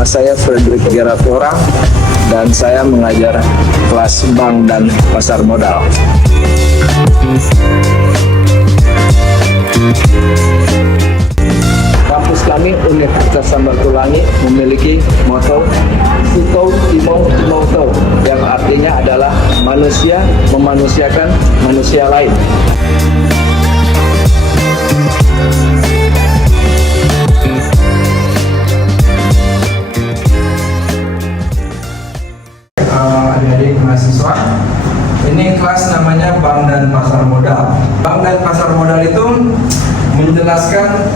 Nama saya Frederick Geratora dan saya mengajar kelas bank dan pasar modal. Kampus kami Universitas Samratulangi memiliki moto Sito Timo Timoto, yang artinya adalah manusia memanusiakan manusia lain. Adik-adik mahasiswa, ini kelas namanya Bank dan Pasar Modal. Bank dan Pasar Modal itu menjelaskan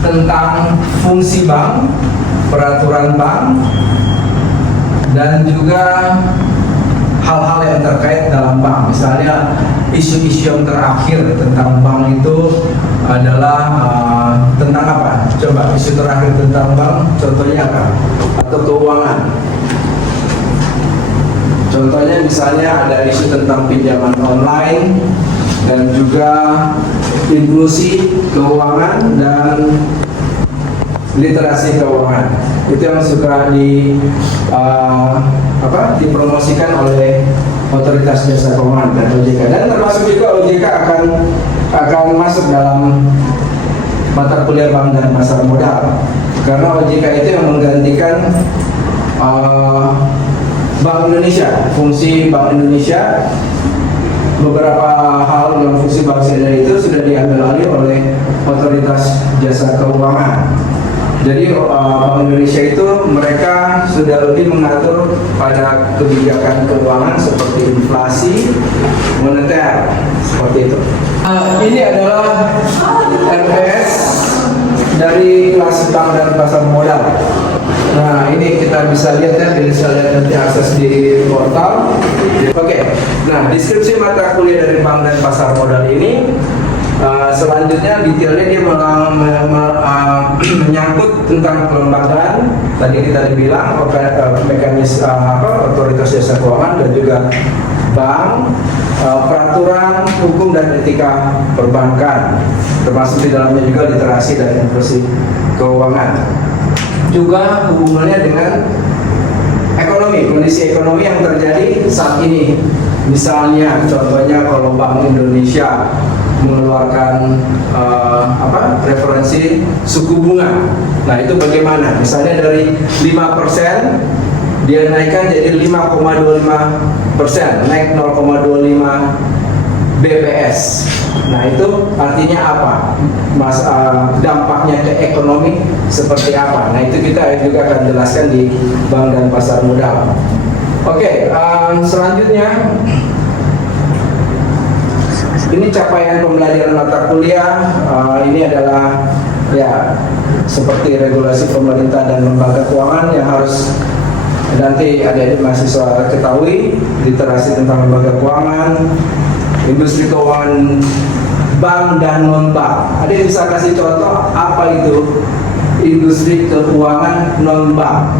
tentang fungsi bank, peraturan bank, dan juga hal-hal yang terkait dalam bank. Misalnya isu-isu yang terakhir tentang bank itu adalah tentang apa? Coba isu terakhir tentang bank, contohnya apa? Atau keuangan. Contohnya misalnya ada isu tentang pinjaman online dan juga inklusi keuangan dan literasi keuangan. Itu yang suka dipromosikan oleh Otoritas Jasa Keuangan dan OJK. Dan termasuk juga OJK akan masuk dalam mata kuliah bank dan pasar modal, karena OJK itu yang menggantikan Bank Indonesia. Fungsi Bank Indonesia, beberapa hal dalam fungsi Bank Indonesia itu sudah diambil alih oleh Otoritas Jasa Keuangan. Jadi Bank Indonesia itu mereka sudah lebih mengatur pada kebijakan keuangan seperti inflasi, moneter, seperti itu. Ini adalah RPS dari kelas bank dan pasar modal. Nah, ini kita bisa lihat ya, bisa lihat nanti akses di portal. Oke. Nah, deskripsi mata kuliah dari bank dan pasar modal ini selanjutnya detailnya dia menyangkut tentang kelembagaan. Tadi kita dibilang mekanisme Otoritas Jasa Keuangan dan juga bank, peraturan hukum dan etika perbankan, termasuk di dalamnya juga literasi dan inklusi keuangan. Juga hubungannya dengan ekonomi, kondisi ekonomi yang terjadi saat ini. Misalnya, contohnya kalau Bank Indonesia mengeluarkan referensi suku bunga. Nah, itu bagaimana? Misalnya dari 5% dia naikkan jadi 5,25%, naik 0,25 BPS. Nah, itu artinya apa? Dampaknya ke ekonomi seperti apa? Nah, itu kita juga akan jelaskan di bank dan pasar modal. Oke, selanjutnya ini capaian pembelajaran mata kuliah. Ini adalah ya seperti regulasi pemerintah dan lembaga keuangan yang harus nanti adik-adik mahasiswa ketahui, literasi tentang lembaga keuangan, industri keuangan bank dan non-bank. Adik bisa kasih contoh apa itu industri keuangan non-bank?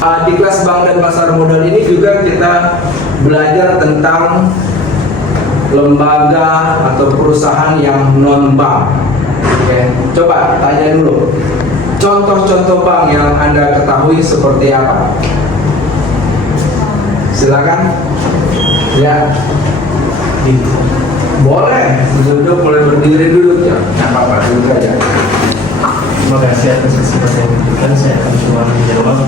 Di kelas bank dan pasar modal ini juga kita belajar tentang lembaga atau perusahaan yang non-bank. Oke, coba tanya dulu. Contoh-contoh bank yang Anda ketahui seperti apa? Silakan. Ya. Boleh, duduk, boleh berdiri duduk ya. Nggak apa-apa, duduk aja. Terima kasih atas kesempatan yang diberikan. Saya akan coba menjawab.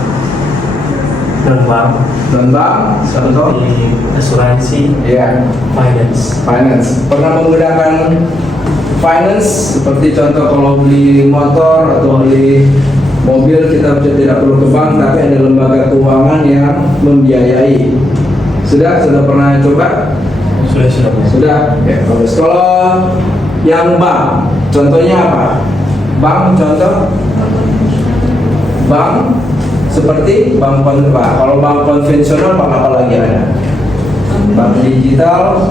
Non-bank, contoh seperti asuransi, ya, finance. Pernah menggunakan finance seperti contoh kalau beli motor atau beli mobil kita tidak perlu ke bank, tapi ada lembaga keuangan yang membiayai. Sudah pernah coba? Sudah. Ya, bagus. Kalau yang bank, contohnya apa? Bank contoh? Bank seperti bank konvensional. Kalau bank konvensional, bank apa lagi ada? Bank digital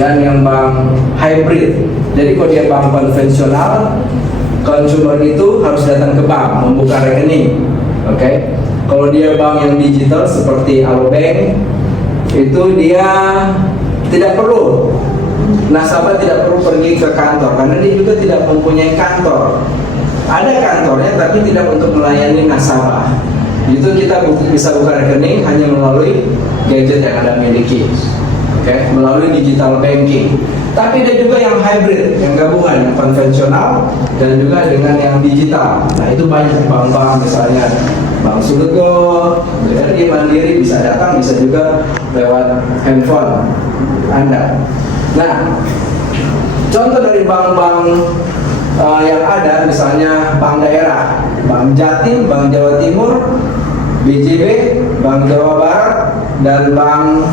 dan yang bank hybrid. Jadi kalau dia bank konvensional, konsumer itu harus datang ke bank membuka rekening. Oke. Kalau dia bank yang digital seperti Alobank, itu dia tidak perlu, nasabah tidak perlu pergi ke kantor karena dia juga tidak mempunyai kantor. ada kantornya tapi tidak untuk melayani nasabah. Itu kita bisa buka rekening hanya melalui gadget yang Anda miliki. Oke, melalui digital banking. Tapi ada juga yang hybrid, yang gabungan, yang konvensional dan juga dengan yang digital. Nah, itu banyak bank-bank, misalnya Bank Sulutgo, BRI Mandiri bisa datang, bisa juga lewat handphone Anda. Nah, contoh dari bank-bank yang ada, misalnya bank daerah, Bank Jatim, Bank Jawa Timur, BJB, Bank Jawa Barat, dan Bank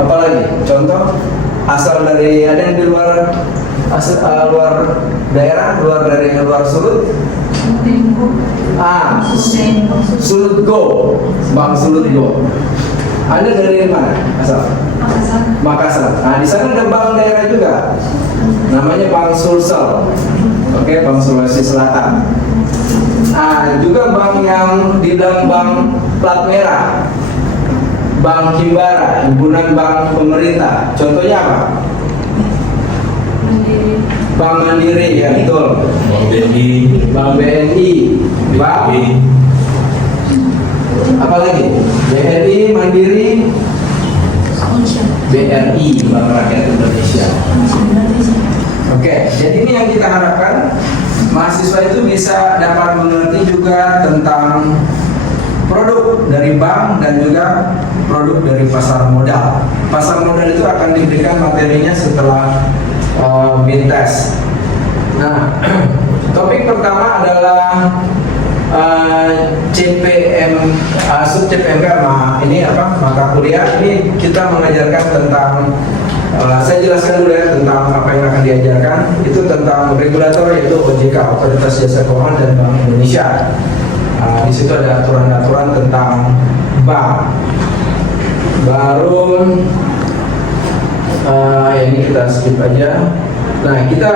apa lagi? Contoh asal dari, ada yang di luar luar daerah, luar Sulut. Sulutgo, Bank Sulutgo. Anda dari mana asal? Makassar. Nah, di sana ada bank daerah juga, namanya Bank Sulsel. Oke, Bank Sulawesi Selatan. Nah, juga bank yang di dalam bank plat merah, Bank Himbara, himpunan bank pemerintah. Contohnya apa? Bank Mandiri, ya betul. Bank BNI, Bank BNI, Bank apa lagi? BNI, Mandiri, BRI, Bank Rakyat Indonesia. Oke, jadi ini yang kita harapkan, mahasiswa itu bisa dapat mengerti juga tentang produk dari bank dan juga produk dari pasar modal. Pasar modal itu akan diberikan materinya setelah Bintes. Nah, topik pertama adalah CPM, sub-CPMK. Ini apa? Mata kuliah ini kita mengajarkan tentang saya jelaskan dulu ya tentang apa yang akan diajarkan. Itu tentang regulator, yaitu OJK, Otoritas Jasa Keuangan, dan Bank Indonesia. Di situ ada aturan-aturan tentang bank. Baru ini kita skip aja. Nah, kita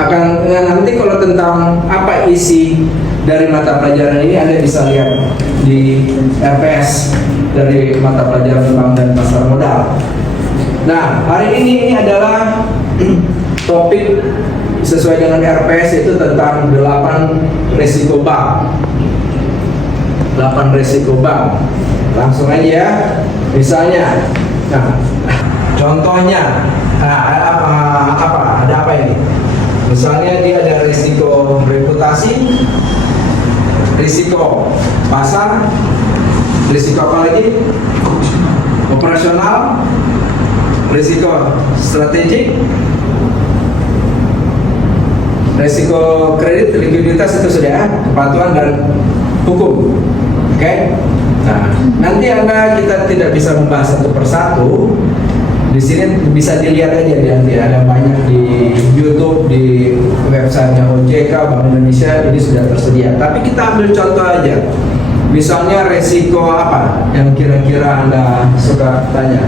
akan nanti kalau tentang apa isi dari mata pelajaran ini Anda bisa lihat di RPS dari mata pelajaran bank dan pasar modal. Nah, hari ini adalah topik sesuai dengan RPS, itu tentang 8 risiko bank. 8 risiko bank. Langsung aja ya. Misalnya, nah, contohnya, ada apa ini? Misalnya dia ada risiko reputasi, risiko pasar, risiko apa lagi? Operasional, risiko strategik, risiko kredit, likuiditas, itu sudah kepatuhan dan hukum. Oke? Nah, nanti kita tidak bisa membahas satu persatu. Di sini bisa dilihat aja, nanti ada banyak di YouTube, di websitenya OJK, Bank Indonesia, ini sudah tersedia. Tapi kita ambil contoh aja. Misalnya resiko apa yang kira-kira Anda suka tanya?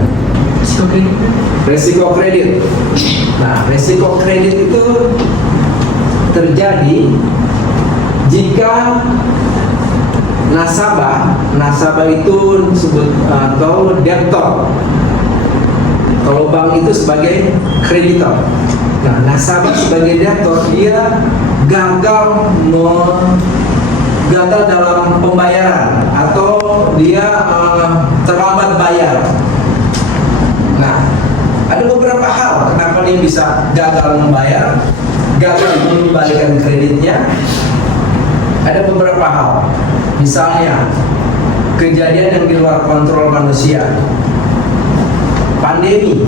Resiko kredit. Nah, resiko kredit itu terjadi jika nasabah itu disebut atau debtor. Kalau bank itu sebagai kreditor. Nah, nasabah sebagai debtor, dia gagal dalam pembayaran atau dia terlambat bayar. Nah, ada beberapa hal kenapa dia bisa gagal membayar, gagal mengembalikan kreditnya. Ada beberapa hal, misalnya kejadian yang di luar kontrol manusia. Pandemi,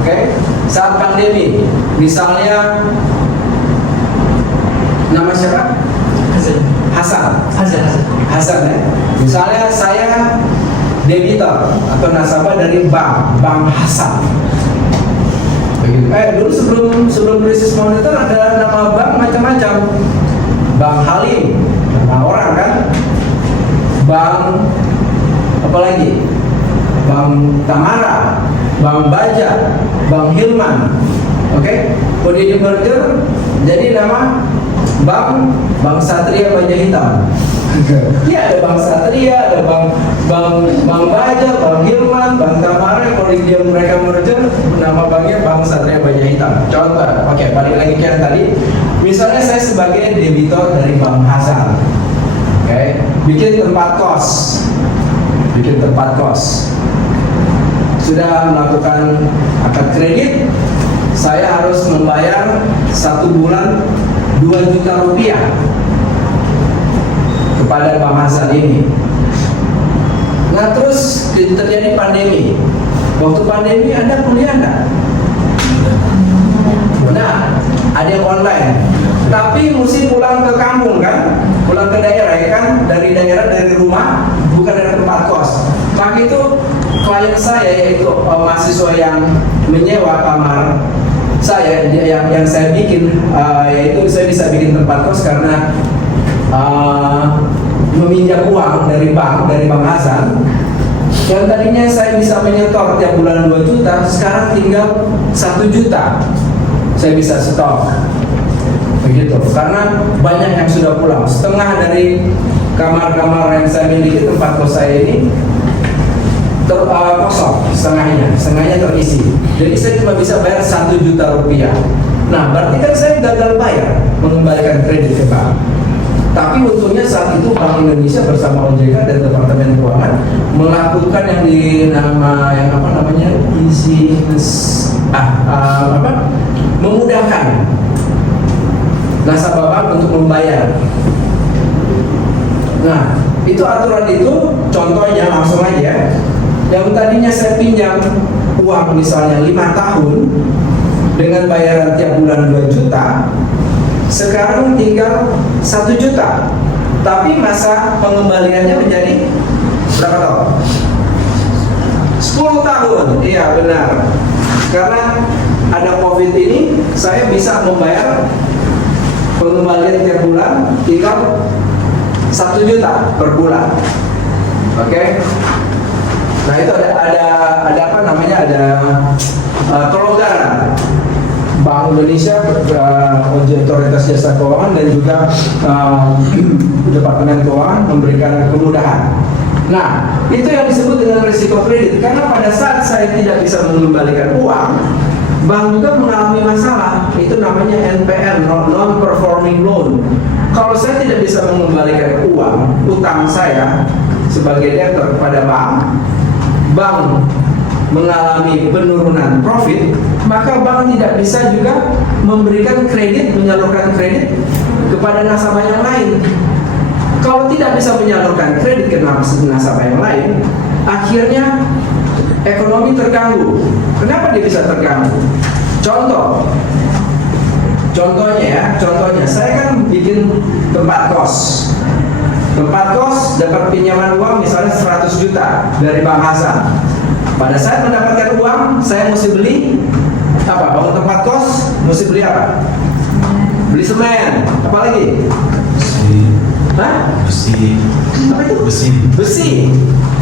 oke? Saat pandemi, misalnya nama siapa? Hasan ya. Misalnya saya debitor atau nasabah dari Bank Hasan. Dulu sebelum krisis moneter ada nama bank macam-macam. Bank Halim, nama orang kan? Bank apa lagi? Bank Tamara, Bank Baja, Bank Hilman. Oke? Udah di merger jadi nama Bank Satria Baja Hitam. Iya, ada Bank Satria, ada Bank Baja, Bank Hilman, Bank Tamara. Kalau dia mereka merger nama banknya Bank Satria Baja Hitam. Contoh, oke, balik lagi ke yang tadi. Misalnya saya sebagai debitor dari Bank Hasan, oke, bikin tempat kos, sudah melakukan akad kredit, saya harus membayar 1 bulan 2 juta rupiah kepada Bank Hasan ini. Nah, terus terjadi pandemi. Waktu pandemi Anda kuliah enggak? Nah, ada yang online. Tapi mesti pulang ke kampung kan? Pulang ke daerah ya kan? Dari daerah, dari rumah, bukan dari tempat kos. Maka itu klien saya yaitu mahasiswa yang menyewa kamar saya yang saya bikin, yaitu saya bisa bikin tempat kos karena meminjam uang dari Bank Hasan. Yang tadinya saya bisa menyetor tiap bulan 2 juta, sekarang tinggal 1 juta saya bisa stok. Begitu, karena banyak yang sudah pulang. Setengah dari kamar-kamar yang saya miliki, tempat kos saya ini kosong, setengahnya terisi. Jadi saya cuma bisa bayar 1 juta rupiah. Nah, berarti kan saya gagal bayar mengembalikan kredit ke bank. Tapi untungnya saat itu Bank Indonesia bersama OJK dan Departemen Keuangan melakukan yang memudahkan nasabah bank untuk membayar. Nah, itu aturan itu contohnya langsung aja. Yang tadinya saya pinjam uang misalnya 5 tahun dengan bayaran tiap bulan 2 juta, sekarang tinggal 1 juta. Tapi masa pengembaliannya menjadi berapa tahun? 10 tahun. Iya, benar. Karena ada COVID ini, saya bisa membayar pengembalian tiap bulan tinggal 1 juta per bulan. Oke. Nah, itu ada apa namanya? Ada kelonggaran. Bank Indonesia, Otoritas Jasa Keuangan dan juga Departemen Keuangan memberikan kemudahan. Nah, itu yang disebut dengan risiko kredit. Karena pada saat saya tidak bisa mengembalikan uang, bank juga mengalami masalah. Itu namanya NPL, non-performing loan. Kalau saya tidak bisa mengembalikan uang, utang saya sebagai debtor kepada bank mengalami penurunan profit, maka bank tidak bisa juga memberikan kredit, menyalurkan kredit kepada nasabah yang lain. Kalau tidak bisa menyalurkan kredit ke nasabah yang lain, akhirnya ekonomi terganggu. Kenapa dia bisa terganggu? Contohnya saya kan bikin tempat kos dapat pinjaman uang misalnya 100 juta dari Bank Hasan. Pada saat mendapatkan uang, saya mesti beli apa? Bangun tempat kos, mesti beli apa? Beli semen, apa lagi? Apa itu? Besi.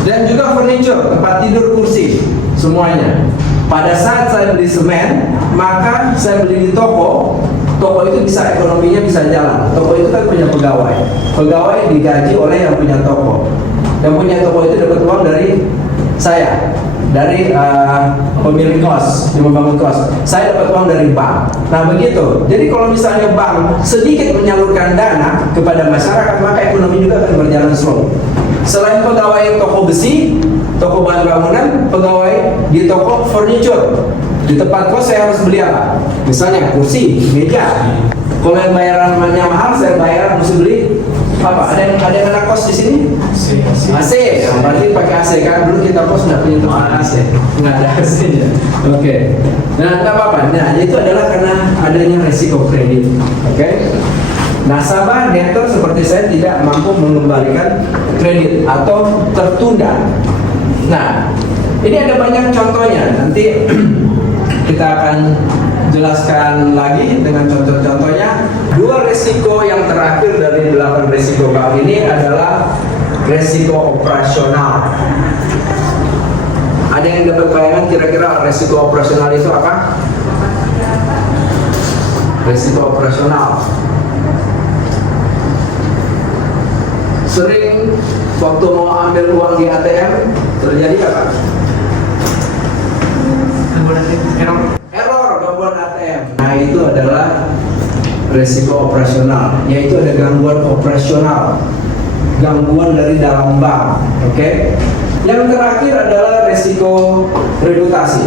Dan juga furniture, tempat tidur, kursi, semuanya. Pada saat saya beli semen, maka saya beli di toko itu bisa, ekonominya bisa jalan. Toko itu kan punya pegawai digaji oleh yang punya toko. Yang punya toko itu dapat uang dari saya, dari pemilik kos yang membangun kos. Saya dapat uang dari bank. Nah, begitu. Jadi kalau misalnya bank sedikit menyalurkan dana kepada masyarakat, maka ekonomi juga akan berjalan slow. Selain pegawai toko besi, toko bahan bangunan, pegawai di toko furniture. Di tempat kos saya harus beli apa? Misalnya kursi, meja. Kalau yang bayarannya mahal, saya bayar mesti beli apa? Ada yang anak kos di sini? AC. Berarti pakai AC kan? Dulu kita kos nggak punya tempat AC, nggak ada AC-nya. Oke. Nah, nggak apa-apa. Nah, itu adalah karena adanya resiko kredit. Oke. Nasabah debtor seperti saya tidak mampu mengembalikan kredit atau tertunda. Nah, ini ada banyak contohnya. Nanti kita akan jelaskan lagi dengan contoh-contohnya. 2 resiko yang terakhir dari 8 resiko kali ini adalah resiko operasional. Ada yang dapat bayangan kira-kira resiko operasional itu apa? Resiko operasional sering waktu mau ambil uang di ATM terjadi apa? Error gangguan ATM. Nah, itu adalah resiko operasional, yaitu ada gangguan operasional, gangguan dari dalam bank. Oke. Yang terakhir adalah resiko reputasi.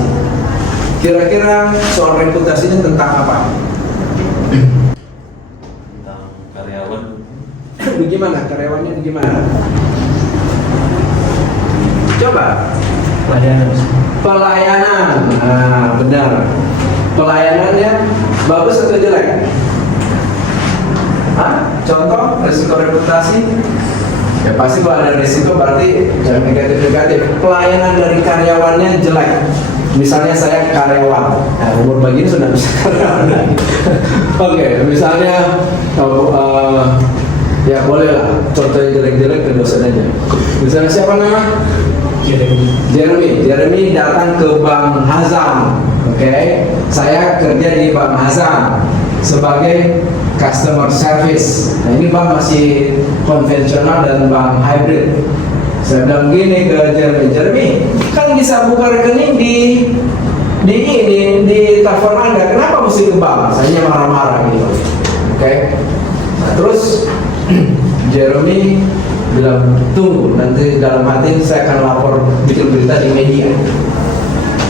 Kira-kira soal reputasi ini tentang apa? Tentang karyawan. Bagaimana? Karyawannya bagaimana? Coba. Pelayanan. Nah, benar. Pelayanannya bagus atau jelek? Hah? Contoh resiko reputasi? Ya pasti kalau ada resiko berarti jangan negatif-negatif. Pelayanan dari karyawannya jelek. Misalnya saya karyawan, nah, umur begini sudah bisa karyawan lagi. Oke, misalnya ya boleh lah. Contohnya jelek-jelek ke dosen aja. Misalnya siapa nama? Jeremy datang ke Bank Hazam. Oke, saya kerja di Bank Hazam sebagai customer service. Nah, ini bank masih konvensional dan bank hybrid. Saya bilang gini ke Jeremy, kan bisa buka rekening di telepon Anda. Kenapa mesti ke bank? Saya marah-marah gitu. Oke. Nah, terus Jeremy bilang, tunggu, nanti dalam hati saya akan lapor, bikin berita di media.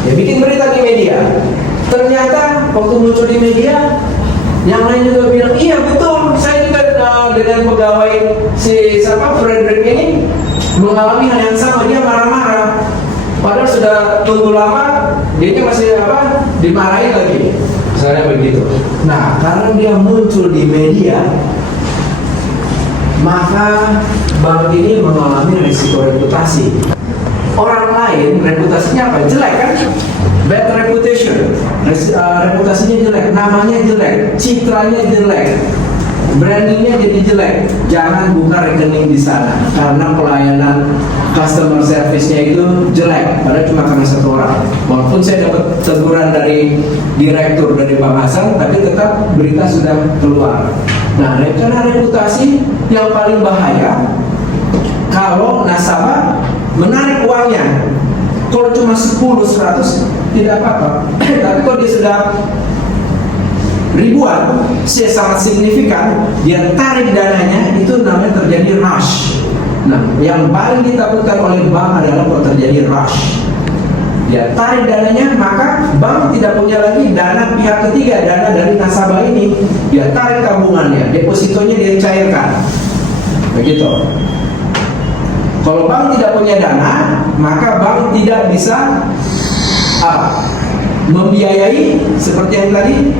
Ya bikin berita di media. Ternyata waktu muncul di media, yang lain juga bilang, iya betul, saya juga dengan pegawai si Frederick ini mengalami hal yang sama, dia marah-marah. Padahal sudah tunggu lama, dia masih dimarahin lagi. Misalnya begitu. Nah, karena dia muncul di media, maka bank ini mengalami risiko reputasi. Orang lain reputasinya apa? Jelek kan? Bad reputation. Reputasinya jelek, namanya jelek, citranya jelek, brandingnya jadi jelek. Jangan buka rekening di sana karena pelayanan customer service-nya itu jelek. Padahal cuma karena satu orang. Walaupun saya dapat teguran dari direktur dari Bank Hasan, tapi tetap berita sudah keluar. Nah, karena reputasi yang paling bahaya kalau nasabah menarik uangnya. Kalau cuma 10, 100 tidak apa-apa. Tapi kalau dia sudah ribuan, sangat signifikan, dia tarik dananya, itu namanya terjadi rush. Nah, yang paling ditakutkan oleh bank adalah kalau terjadi rush. Dia tarik dananya, maka bank tidak punya lagi dana pihak ketiga, dana dari nasabah ini. Dia tarik tabungannya, depositonya dia cairkan. Begitu. Kalau bank tidak punya dana, maka bank tidak bisa membiayai seperti yang tadi,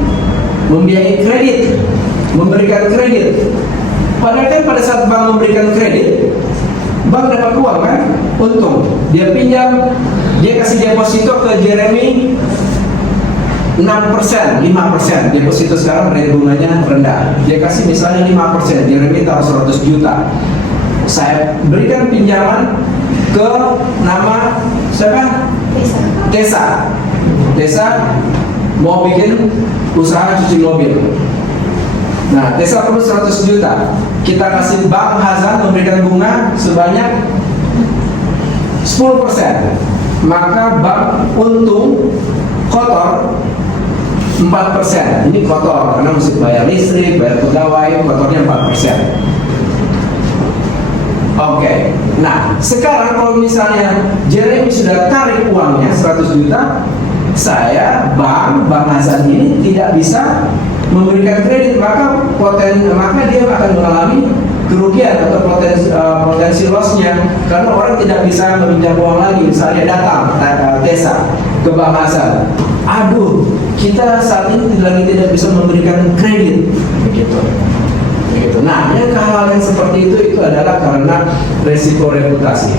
membiayai kredit, memberikan kredit. Padahal kan pada saat bank memberikan kredit, bank dapat uang kan, untung. Dia pinjam, dia kasih deposito ke Jeremy 6%, 5%. Deposito sekarang rate bunganya rendah. Dia kasih misalnya 5%, Jeremy taruh 100 juta. Saya berikan pinjaman ke nama siapa? Desa mau bikin usaha cuci mobil. Nah, Desa perlu 100 juta. Kita kasih Bank Hazan memberikan bunga sebanyak 10%. Maka bank untung kotor 4%. Ini kotor karena mesti bayar listrik, bayar pegawai, kotornya 4%. Oke. Nah, sekarang kalau misalnya Jeremy sudah tarik uangnya 100 juta, Bank Hasan ini tidak bisa memberikan kredit, maka dia akan mengalami kerugian atau potensi lossnya, karena orang tidak bisa meminjam uang lagi. Misalnya datang Desa ke Bank Hasan, aduh, kita saat ini tidak bisa memberikan kredit, begitu. Nah, hal yang seperti itu adalah karena resiko reputasi.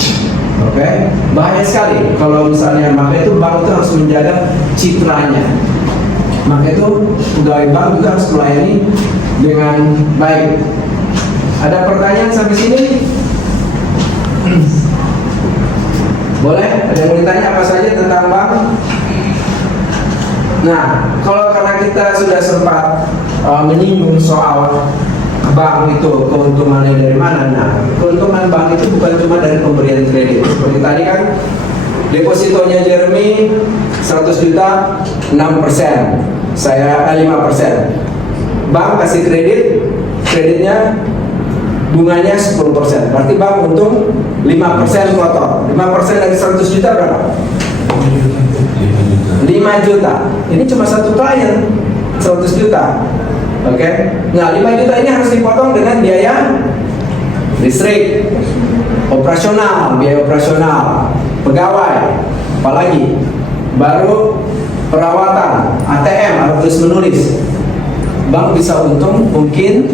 Oke, bahaya sekali kalau misalnya, maka itu bank itu harus menjaga citranya. Maka itu pegawai bank juga harus melayani dengan baik. Ada pertanyaan sampai sini? Boleh? Ada yang mau ditanya apa saja tentang bank? Nah, kalau karena kita sudah sempat menyinggung soal bank itu keuntungannya dari mana? Nah, keuntungan bank itu bukan cuma dari pemberian kredit. Seperti tadi kan Depositonya Jeremy 100 juta 6%, saya 5%. Bank kasih kreditnya bunganya 10%. Berarti bank untung 5% kotor. 5% dari 100 juta berapa? 5 juta. Ini cuma satu klien 100 juta. Oke. Nah, 5 juta ini harus dipotong dengan biaya listrik, operasional, biaya operasional, pegawai, apalagi baru perawatan, ATM, alat tulis menulis. Bank bisa untung mungkin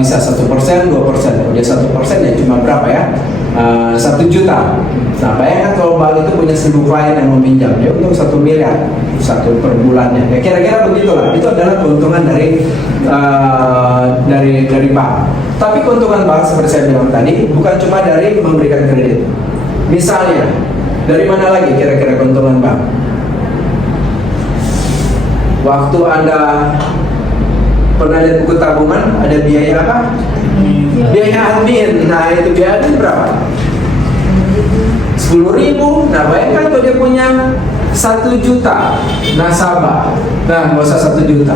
bisa 1%, 2%. Udah 1% ya cuma berapa ya? 1 juta. Nah, bayangkan kalau bank itu punya 1000 klien yang meminjam, dia untung 1 miliar satu per bulannya. Ya kira-kira begitulah. Itu adalah keuntungan dari bank. Tapi keuntungan bank seperti saya bilang tadi bukan cuma dari memberikan kredit. Misalnya, dari mana lagi kira-kira keuntungan bank? Waktu Anda pernah lihat buku tabungan, ada biaya apa? Biaya admin. Nah, itu biaya admin berapa? 10.000. Nah, bayangkan kalau dia punya 1 juta nasabah. Nah, nggak usah 1 juta.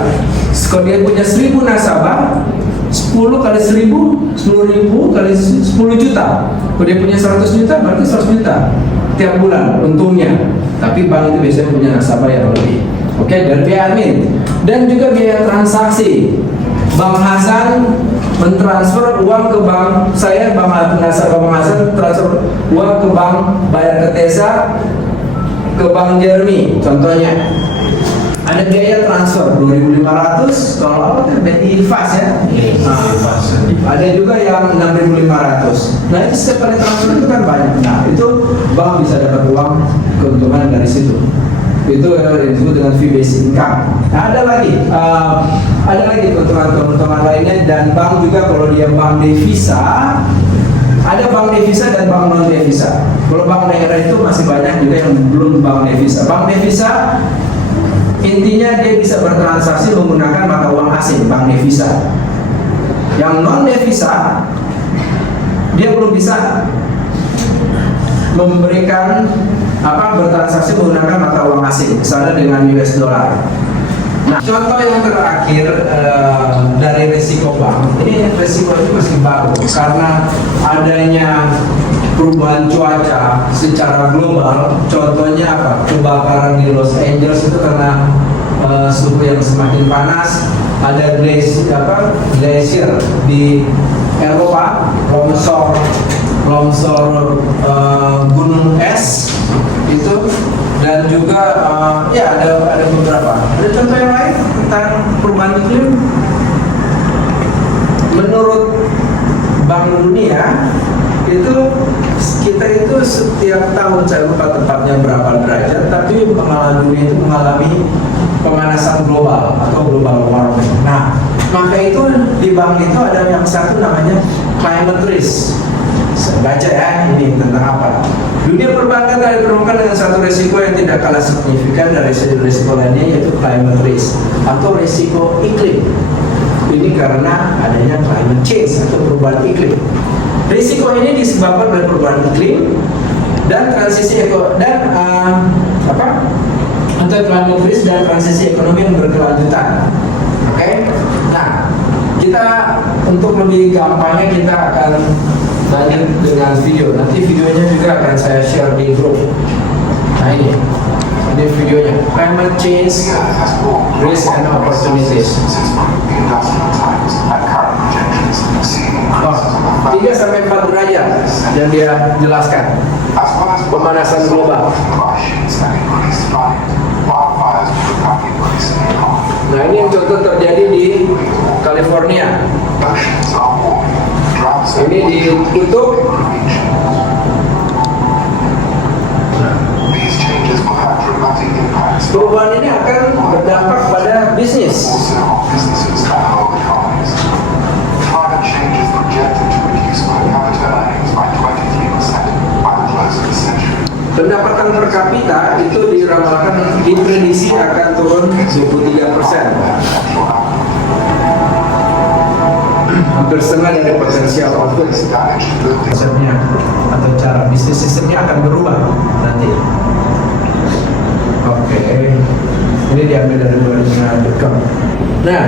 Kalau dia punya 1000 nasabah, 10 kali 1000, 10.000 kali 10 juta. Kalau dia punya 100 juta, berarti 100 juta tiap bulan untungnya. Tapi bank itu biasanya punya nasabah yang lebih. Oke, dan biaya admin dan juga biaya transaksi. Bang Hasan mentransfer uang ke bank saya, nasabah Bang Hasan transfer uang ke bank, bayar ke Tesa, ke Bank Jeremy. Contohnya ada biaya transfer 2.500 kalau apa kan BNI Fast ya. Ada juga yang 6.500. Nah, itu setiap kali transfer itu kan banyak. Nah, itu bank bisa dapat uang keuntungan dari situ. Itu yang disebut dengan fee based income. Nah, ada lagi keuntungan lainnya. Dan bank juga kalau dia bank devisa, ada bank devisa dan bank non devisa. Kalau bank daerah itu masih banyak juga yang belum bank devisa. Bank devisa intinya dia bisa bertransaksi menggunakan mata uang asing, bank devisa. Yang non devisa dia belum bisa memberikan bertransaksi menggunakan mata uang asing, misalnya dengan US dollar. Nah, contoh yang terakhir dari resiko bank, ini resiko ini masih baru karena adanya perubahan cuaca secara global. Contohnya apa? Kebakaran di Los Angeles itu karena suhu yang semakin panas. Ada glacier di Eropa, longsor gunung es itu, dan juga ada beberapa. Ada contoh yang lain tentang perubahan iklim. Menurut Bank Dunia itu kita itu setiap tahun, saya lupa tepatnya berapa derajat, tapi dunia itu mengalami pemanasan global atau global warming. Nah, maka itu di bank itu ada yang satu namanya climate risk. Saya baca ya, ini tentang apa. Dunia perbankan telah diperlukan dengan satu risiko yang tidak kalah signifikan dari risiko lainnya, yaitu climate risk atau risiko iklim. Ini karena adanya climate change atau perubahan iklim. Risiko ini disebabkan oleh perubahan iklim dan transisi untuk climate risk dan transisi ekonomi yang berkelanjutan. Oke? Nah, kita untuk lebih gampangnya kita akan lanjut dengan video. Nanti videonya juga akan saya share di grup. Nah, ini videonya. Climate change, risk and opportunities. 3-4 derajat yang dia jelaskan. Pemanasan global. Nah, ini yang contoh terjadi di California. Ini di kutub. Perubahan ini akan berdampak pada bisnis. Pendapatan per kapita itu diramalkan, diprediksi akan turun 23%. Hampir setengah dari potensial output. Konsepnya atau cara bisnis sistemnya akan berubah. nanti. Oke, ini diambil dari bulanina.com. Nah,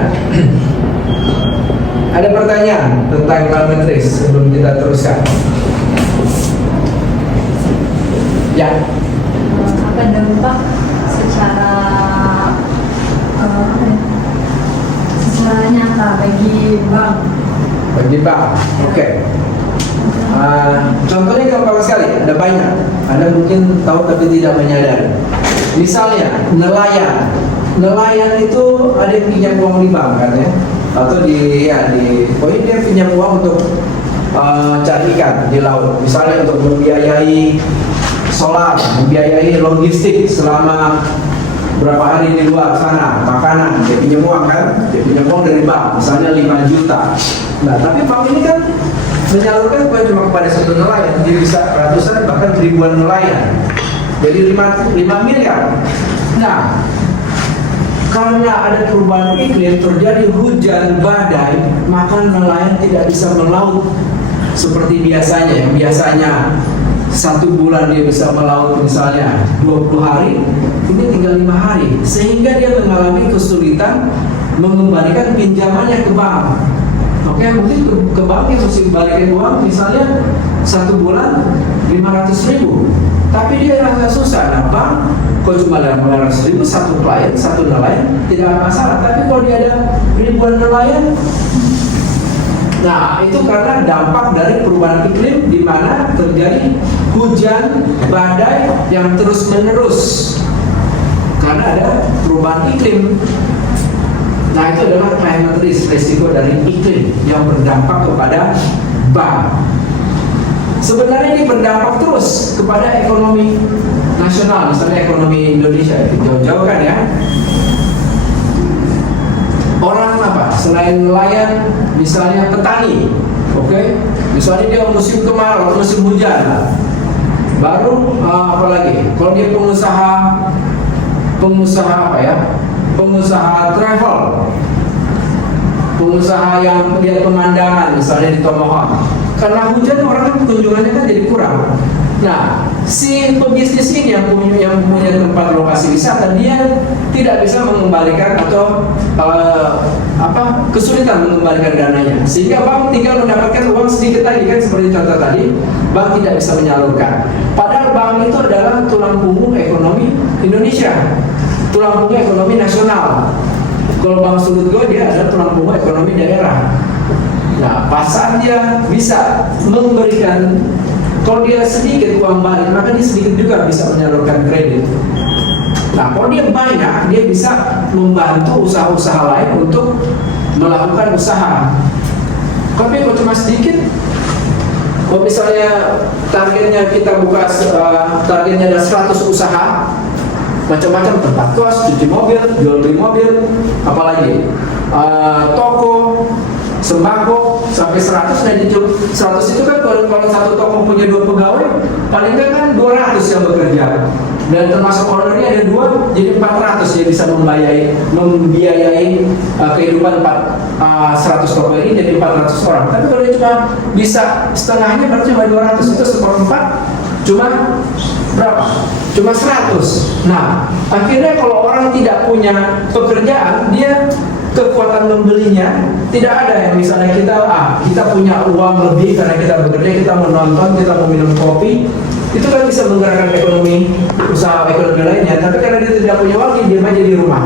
ada pertanyaan tentang parametris sebelum kita teruskan? Ya. Apa dampak secara secara nyata bagi bank? Bagi bank, oke. Contohnya gampang sekali, ada banyak. Anda mungkin tahu tapi tidak menyadari. Misalnya nelayan itu ada yang pinjam uang di bank kan ya, atau pokoknya dia pinjam uang untuk cari ikan di laut. Misalnya untuk membiayai solar, membiayai logistik selama berapa hari di luar sana, makanan, dia pinjam uang kan, dia pinjam uang dari bank, misalnya 5 juta. Nah, tapi bank ini kan menyalurkan bukan cuma kepada satu nelayan, dia bisa ratusan bahkan ribuan nelayan. Jadi 5 miliar. Nah, karena ada perubahan iklim, terjadi hujan badai, maka nelayan tidak bisa melaut seperti biasanya. Yang biasanya 1 bulan dia bisa melaut misalnya 20 hari, ini tinggal 5 hari, sehingga dia mengalami kesulitan mengembalikan pinjamannya ke bank. Oke, mungkin ke bank dia mesti balikin uang misalnya 1 bulan 500.000, tapi dia rasa susah. Nah, bank kalau cuma 500.000 satu klien, satu nelayan tidak masalah, tapi kalau dia ada ribuan nelayan, nah itu karena dampak dari perubahan iklim di mana terjadi hujan badai yang terus menerus karena ada perubahan iklim. Nah, itu adalah climate risk, resiko dari iklim yang berdampak kepada bank. Sebenarnya ini berdampak terus kepada ekonomi nasional, misalnya ekonomi Indonesia. Jauh-jauh kan ya. Orang apa? Selain nelayan, misalnya petani, oke? Misalnya dia musim kemarau, musim hujan. Baru apa lagi? Kalau dia pengusaha apa ya? Pengusaha travel, pengusaha yang lihat pemandangan, misalnya di Tomohon. Karena hujan orang kunjungannya kan jadi kurang. Nah, si pebisnis ini yang punya tempat lokasi wisata, dia tidak bisa mengembalikan atau kesulitan mengembalikan dananya, sehingga bank tinggal mendapatkan uang sedikit lagi kan, seperti contoh tadi, bank tidak bisa menyalurkan. Padahal bank itu adalah tulang punggung ekonomi Indonesia, tulang punggung ekonomi nasional. Kalau bank sudut gue, dia adalah tulang punggung ekonomi daerah. Nah, pasar dia bisa memberikan, kalau dia sedikit uang balik, maka dia sedikit juga bisa menyalurkan kredit. Nah, kalau dia banyak, dia bisa membantu usaha-usaha lain untuk melakukan usaha. Tapi kalau cuma sedikit, kalau misalnya targetnya kita buka, targetnya ada 100 usaha, macam-macam, tempat kos, cuci mobil, jual beli mobil, apalagi toko, sembako sampai 100. Nah, di 100 itu kan kalau satu toko punya 2 pegawai, paling kan 200 yang bekerja, dan termasuk ownernya ada 2, jadi 400. Dia bisa membiayai kehidupan 100 toko ini jadi 400 orang. Tapi kalau dia cuma bisa setengahnya, berarti cuma 200, itu 1/4 cuma berapa? Cuma 100. Nah, akhirnya kalau orang tidak punya pekerjaan, dia kekuatan membelinya tidak ada. Yang misalnya kita punya uang lebih karena kita bekerja, kita menonton, kita mau minum kopi, itu kan bisa menggerakkan ekonomi, usaha ekonomi lainnya. Tapi karena dia tidak punya uang, dia diam aja di rumah.